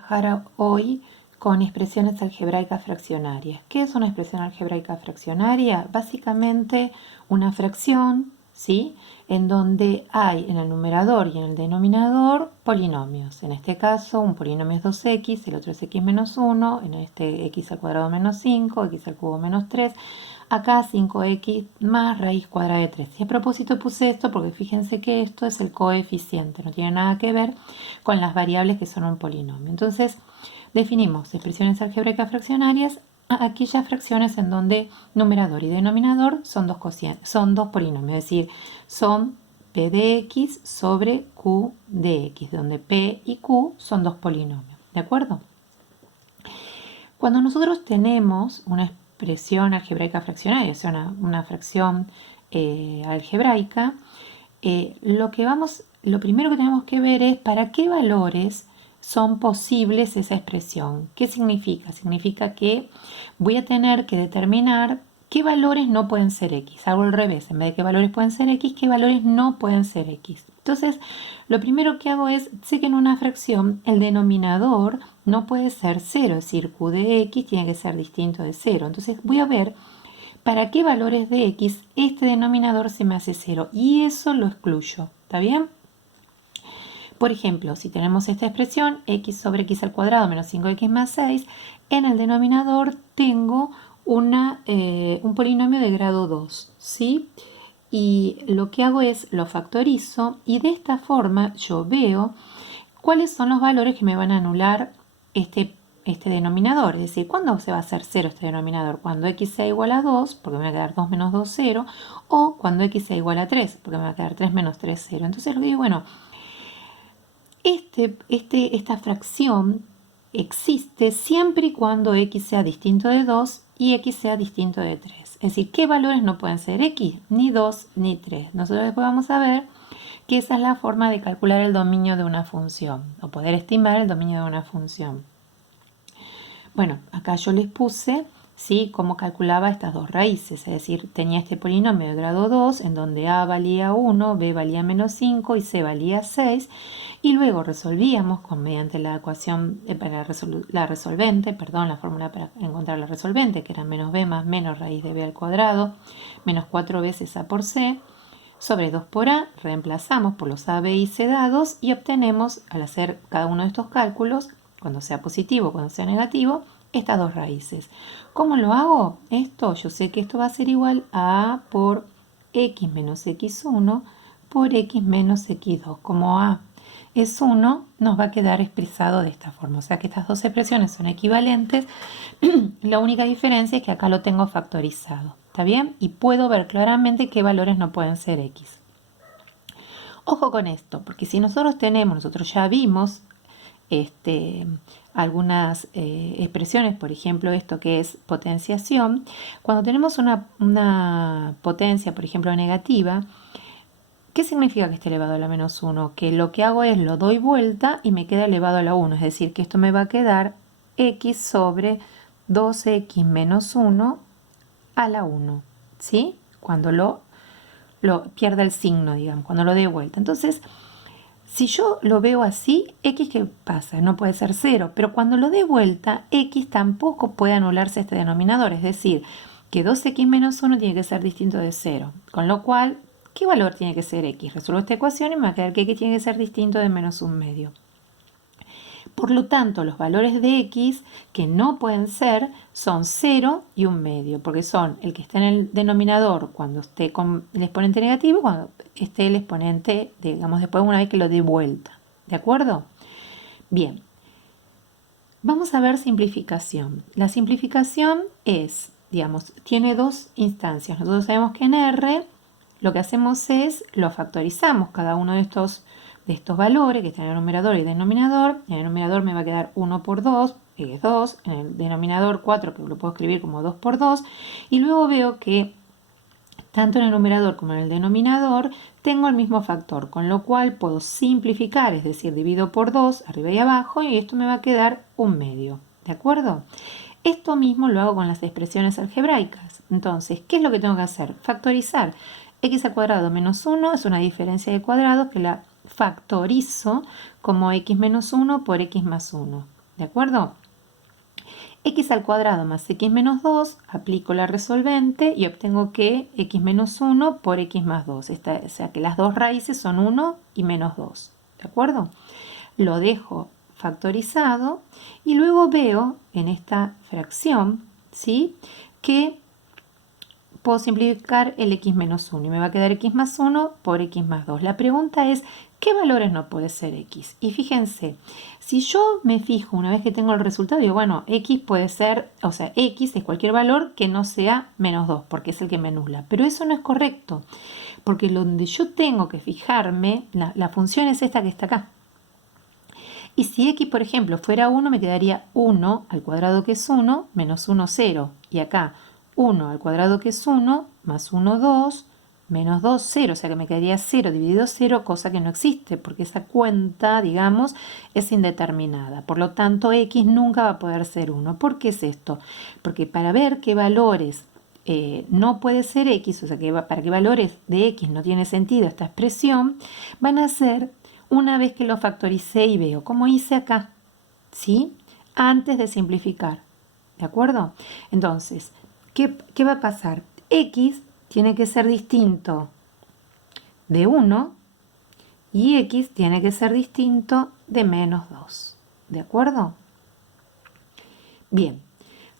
Trabajar hoy con expresiones algebraicas fraccionarias. ¿Qué es una expresión algebraica fraccionaria? Básicamente una fracción, ¿sí?, en donde hay en el numerador y en el denominador polinomios. En este caso un polinomio es 2x, el otro es x menos 1, en este x al cuadrado menos 5, x al cubo menos 3. Acá 5x más raíz cuadrada de 3. Y a propósito puse esto porque fíjense que esto es el coeficiente, no tiene nada que ver con las variables que son un polinomio. Entonces, definimos expresiones algebraicas fraccionarias, aquellas fracciones en donde numerador y denominador son dos polinomios, es decir, son p de x sobre q de x, donde p y q son dos polinomios, ¿de acuerdo? Cuando nosotros tenemos una expresión algebraica fraccionaria, o sea, una fracción algebraica, lo primero que tenemos que ver es para qué valores son posibles esa expresión. ¿Qué significa? Significa que voy a tener que determinar qué valores no pueden ser x. Hago al revés, en vez de qué valores pueden ser x, qué valores no pueden ser x. Entonces, lo primero que hago es, sé que en una fracción el denominador no puede ser 0, es decir, q de x tiene que ser distinto de 0. Entonces voy a ver para qué valores de x este denominador se me hace 0 y eso lo excluyo, ¿está bien? Por ejemplo, si tenemos esta expresión x sobre x al cuadrado menos 5x más 6, en el denominador tengo un polinomio de grado 2, ¿sí? Y lo que hago es lo factorizo y de esta forma yo veo cuáles son los valores que me van a anular este denominador. Es decir, ¿cuándo se va a hacer 0 este denominador? Cuando x sea igual a 2, porque me va a quedar 2 menos 2, 0, o cuando x sea igual a 3, porque me va a quedar 3 menos 3, 0. Entonces lo que digo, bueno, esta fracción existe siempre y cuando x sea distinto de 2 y x sea distinto de 3. Es decir, ¿qué valores no pueden ser x? Ni 2 ni 3. Nosotros después vamos a ver que esa es la forma de calcular el dominio de una función o poder estimar el dominio de una función. Bueno, acá yo les puse, ¿sí?, cómo calculaba estas dos raíces, es decir, tenía este polinomio de grado 2 en donde a valía 1, b valía menos 5 y c valía 6 y luego resolvíamos mediante la ecuación la fórmula para encontrar la resolvente, que era menos b más menos raíz de b al cuadrado menos 4 veces a por c sobre 2 por a, reemplazamos por los a, b y c dados y obtenemos, al hacer cada uno de estos cálculos, cuando sea positivo, cuando sea negativo, estas dos raíces. ¿Cómo lo hago? Esto, yo sé que esto va a ser igual a a por x menos x1 por x menos x2. Como a es 1, nos va a quedar expresado de esta forma. O sea que estas dos expresiones son equivalentes. La única diferencia es que acá lo tengo factorizado. ¿Está bien? Y puedo ver claramente qué valores no pueden ser x. Ojo con esto, porque si nosotros ya vimos algunas expresiones, por ejemplo esto que es potenciación, cuando tenemos una potencia, por ejemplo negativa, ¿qué significa que esté elevado a la menos 1? Que lo que hago es lo doy vuelta y me queda elevado a la 1, es decir, que esto me va a quedar x sobre 2x menos 1 a la 1, ¿sí? Cuando lo pierda el signo, digamos, cuando lo dé vuelta. Entonces, si yo lo veo así, x, ¿qué pasa? No puede ser 0, pero cuando lo dé vuelta, x tampoco puede anularse este denominador, es decir, que 2x menos 1 tiene que ser distinto de 0, con lo cual, ¿qué valor tiene que ser x? Resuelvo esta ecuación y me va a quedar que x tiene que ser distinto de menos 1/2. Por lo tanto, los valores de x que no pueden ser son 0 y 1/2, porque son el que está en el denominador cuando esté con el exponente negativo y cuando esté el exponente, digamos, después una vez que lo dé vuelta. ¿De acuerdo? Bien. Vamos a ver simplificación. La simplificación es, digamos, tiene dos instancias. Nosotros sabemos que en R lo que hacemos es lo factorizamos cada uno de estos valores que están en el numerador y denominador. En el numerador me va a quedar 1 por 2, que es 2. En el denominador 4, que lo puedo escribir como 2 por 2. Y luego veo que tanto en el numerador como en el denominador tengo el mismo factor, con lo cual puedo simplificar, es decir, divido por 2 arriba y abajo y esto me va a quedar 1/2. ¿De acuerdo? Esto mismo lo hago con las expresiones algebraicas. Entonces, ¿qué es lo que tengo que hacer? Factorizar. X al cuadrado menos 1 es una diferencia de cuadrados que la factorizo como x menos 1 por x más 1. ¿de acuerdo? X al cuadrado más X menos 2, aplico la resolvente y obtengo que X menos 1 por X más 2. O sea que las dos raíces son 1 y menos 2, ¿de acuerdo? Lo dejo factorizado y luego veo en esta fracción, ¿sí?, que puedo simplificar el X menos 1 y me va a quedar X más 1 por X más 2. La pregunta es, ¿qué valores no puede ser X? Y fíjense, si yo me fijo una vez que tengo el resultado, digo, bueno, X puede ser, o sea, X es cualquier valor que no sea menos 2, porque es el que me anula. Pero eso no es correcto, porque donde yo tengo que fijarme, la función es esta que está acá. Y si X, por ejemplo, fuera 1, me quedaría 1 al cuadrado que es 1, menos 1, 0. Y acá 1 al cuadrado que es 1, más 1, 2, menos 2, 0. O sea que me quedaría 0 dividido 0, cosa que no existe, porque esa cuenta, digamos, es indeterminada. Por lo tanto, X nunca va a poder ser 1. ¿Por qué es esto? Porque para ver qué valores no puede ser X, o sea que para qué valores de X no tiene sentido esta expresión, van a ser una vez que lo factoricé y veo, como hice acá, ¿sí?, antes de simplificar, ¿de acuerdo? Entonces, ¿qué va a pasar? X tiene que ser distinto de 1 y X tiene que ser distinto de menos 2, ¿de acuerdo? Bien,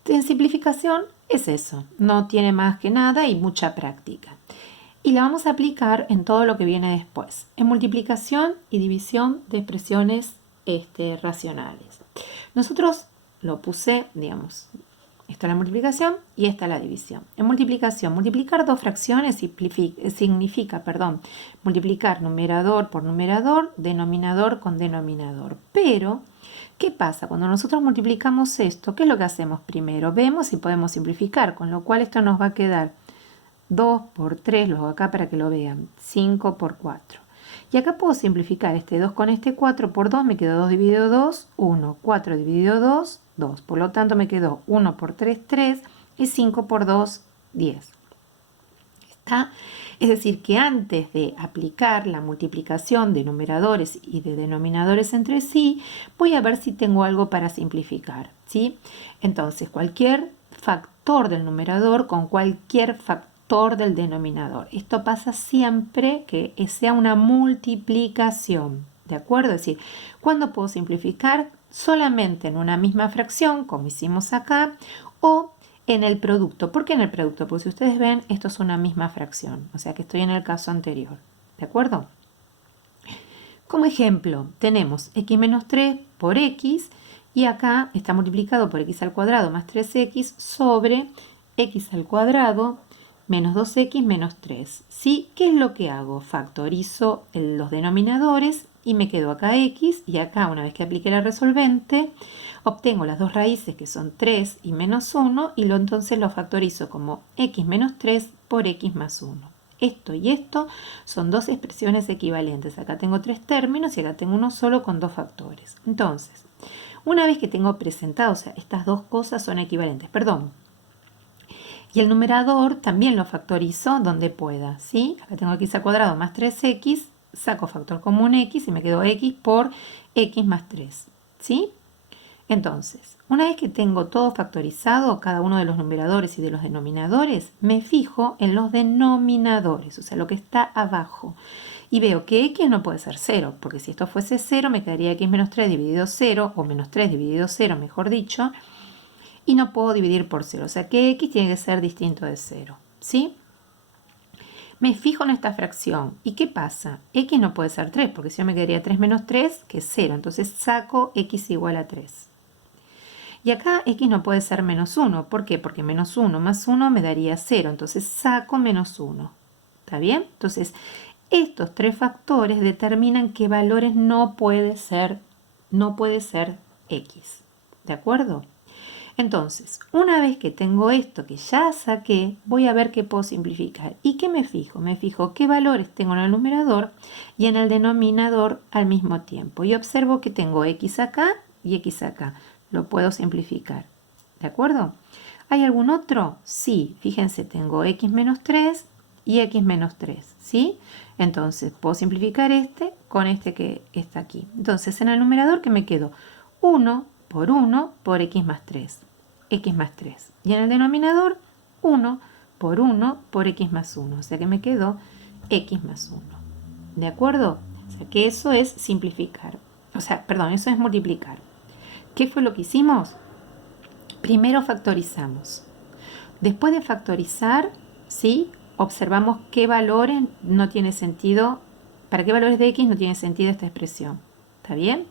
en simplificación es eso, no tiene más que nada y mucha práctica. Y la vamos a aplicar en todo lo que viene después, en multiplicación y división de expresiones racionales. Nosotros lo puse, digamos, esta es la multiplicación y esta es la división. En multiplicación, multiplicar dos fracciones significa, multiplicar numerador por numerador, denominador con denominador. Pero, ¿qué pasa? Cuando nosotros multiplicamos esto, ¿qué es lo que hacemos primero? Vemos si podemos simplificar, con lo cual esto nos va a quedar 2 por 3, lo hago acá para que lo vean, 5 por 4. Y acá puedo simplificar este 2 con este 4 por 2, me quedó 2 dividido 2, 1, 4 dividido 2, 2. Por lo tanto me quedó 1 por 3, 3 y 5 por 2, 10. ¿Está? Es decir, que antes de aplicar la multiplicación de numeradores y de denominadores entre sí, voy a ver si tengo algo para simplificar, ¿sí? Entonces, cualquier factor del numerador con cualquier factor del denominador. Esto pasa siempre que sea una multiplicación, ¿de acuerdo? Es decir, ¿cuándo puedo simplificar? Solamente en una misma fracción, como hicimos acá, o en el producto. ¿Por qué en el producto? Porque si ustedes ven, esto es una misma fracción, o sea que estoy en el caso anterior, ¿de acuerdo? Como ejemplo, tenemos x menos 3 por x, y acá está multiplicado por x al cuadrado más 3x sobre x al cuadrado menos 2x menos 3. ¿Sí? ¿Qué es lo que hago? Factorizo los denominadores y me quedo acá x, y acá, una vez que apliqué la resolvente, obtengo las dos raíces que son 3 y menos 1, y entonces lo factorizo como x menos 3 por x más 1. Esto y esto son dos expresiones equivalentes. Acá tengo tres términos y acá tengo uno solo con dos factores. Entonces, una vez que tengo presentado, o sea, estas dos cosas son equivalentes, y el numerador también lo factorizo donde pueda, ¿sí? Acá tengo x al cuadrado más 3x, saco factor común x y me quedo x por x más 3, ¿sí? Entonces, una vez que tengo todo factorizado, cada uno de los numeradores y de los denominadores, me fijo en los denominadores, o sea, lo que está abajo. Y veo que x no puede ser 0, porque si esto fuese 0, me quedaría x menos 3 dividido 0, o menos 3 dividido 0, mejor dicho, y no puedo dividir por 0, o sea que x tiene que ser distinto de 0, ¿sí? Me fijo en esta fracción, ¿y qué pasa? X no puede ser 3, porque si no me quedaría 3 menos 3, que es 0, entonces saco x igual a 3. Y acá x no puede ser menos 1, ¿por qué? Porque menos 1 más 1 me daría 0, entonces saco menos 1, ¿está bien? Entonces, estos tres factores determinan qué valores no puede ser x, ¿de acuerdo? Entonces, una vez que tengo esto que ya saqué, voy a ver qué puedo simplificar. ¿Y qué me fijo? Me fijo qué valores tengo en el numerador y en el denominador al mismo tiempo. Y observo que tengo x acá y x acá. Lo puedo simplificar. ¿De acuerdo? ¿Hay algún otro? Sí, fíjense, tengo x menos 3 y x menos 3, ¿sí? Entonces, puedo simplificar este con este que está aquí. Entonces, en el numerador, ¿qué me quedo? 1 por 1 por x más 3. X más 3. Y en el denominador, 1 por 1 por x más 1. O sea que me quedó x más 1. ¿De acuerdo? O sea que eso es simplificar. O sea, perdón, eso es multiplicar. ¿Qué fue lo que hicimos? Primero factorizamos. Después de factorizar, ¿sí? Observamos qué valores no tiene sentido, para qué valores de x no tiene sentido esta expresión. ¿Está bien?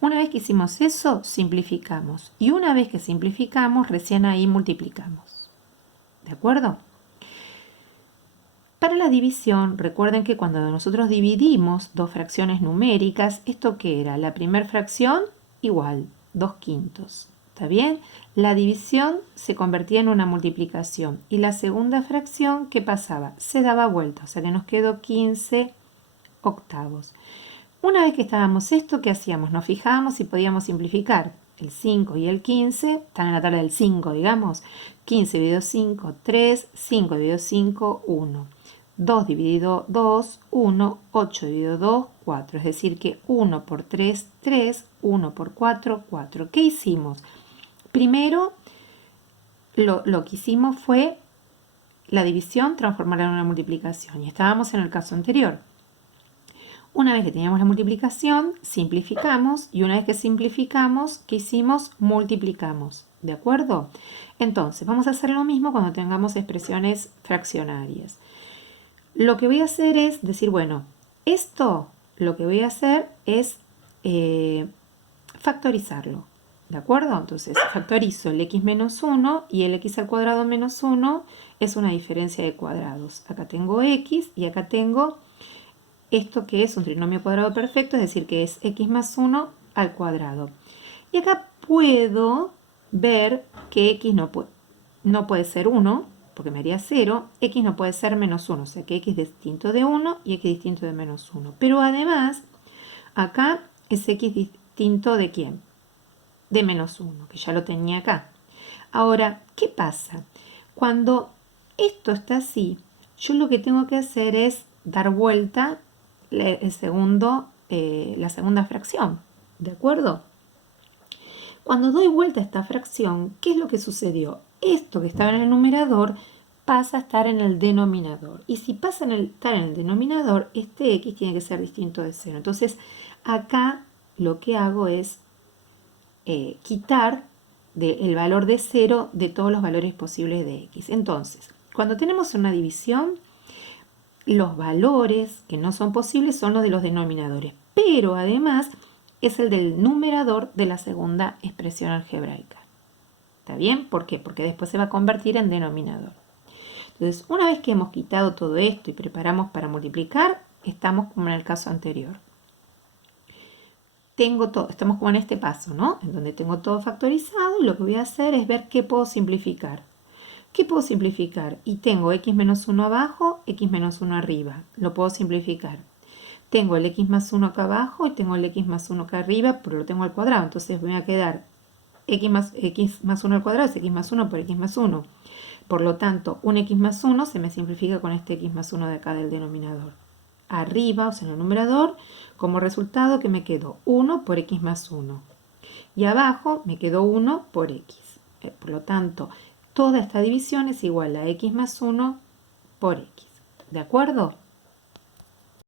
Una vez que hicimos eso, simplificamos. Y una vez que simplificamos, recién ahí multiplicamos. ¿De acuerdo? Para la división, recuerden que cuando nosotros dividimos dos fracciones numéricas, ¿esto qué era? La primera fracción igual, 2/5. ¿Está bien? La división se convertía en una multiplicación. Y la segunda fracción, ¿qué pasaba? Se daba vuelta, o sea que nos quedó 15/8. Una vez que estábamos esto, ¿qué hacíamos? Nos fijábamos si podíamos simplificar. El 5 y el 15 están en la tabla del 5, digamos. 15 dividido 5, 3. 5 dividido 5, 1. 2 dividido 2, 1. 8 dividido 2, 4. Es decir que 1 por 3, 3. 1 por 4, 4. ¿Qué hicimos? Primero, lo que hicimos fue la división transformarla en una multiplicación. Y estábamos en el caso anterior. Una vez que teníamos la multiplicación, simplificamos. Y una vez que simplificamos, ¿qué hicimos? Multiplicamos. ¿De acuerdo? Entonces, vamos a hacer lo mismo cuando tengamos expresiones fraccionarias. Lo que voy a hacer es decir, bueno, esto lo que voy a hacer es factorizarlo. ¿De acuerdo? Entonces, factorizo el x menos 1 y el x al cuadrado menos 1 es una diferencia de cuadrados. Acá tengo x y acá tengo esto que es un trinomio cuadrado perfecto, es decir, que es x más 1 al cuadrado. Y acá puedo ver que x no puede ser 1, porque me haría 0, x no puede ser menos 1, o sea que x distinto de 1 y x distinto de menos 1. Pero además, acá es x distinto de ¿quién? De menos 1, que ya lo tenía acá. Ahora, ¿qué pasa? Cuando esto está así, yo lo que tengo que hacer es dar vuelta la segunda fracción. ¿De acuerdo? Cuando doy vuelta a esta fracción, ¿qué es lo que sucedió? Esto que estaba en el numerador pasa a estar en el denominador. Y si pasa a estar en el denominador, este x tiene que ser distinto de 0. Entonces, acá lo que hago es quitar el valor de 0 de todos los valores posibles de x. Entonces, cuando tenemos una división, los valores que no son posibles son los de los denominadores, pero además es el del numerador de la segunda expresión algebraica. ¿Está bien? ¿Por qué? Porque después se va a convertir en denominador. Entonces, una vez que hemos quitado todo esto y preparamos para multiplicar, estamos como en el caso anterior. Estamos como en este paso, ¿no? En donde tengo todo factorizado y lo que voy a hacer es ver qué puedo simplificar. ¿Qué puedo simplificar? Y tengo x menos 1 abajo, x menos 1 arriba. Lo puedo simplificar. Tengo el x más 1 acá abajo y tengo el x más 1 acá arriba, pero lo tengo al cuadrado. Entonces me va a quedar x más 1 al cuadrado es x más 1 por x más 1. Por lo tanto, un x más 1 se me simplifica con este x más 1 de acá del denominador. Arriba, o sea, en el numerador, como resultado que me quedó 1 por x más 1. Y abajo me quedó 1 por x. Por lo tanto, toda esta división es igual a x más 1 por x. ¿De acuerdo?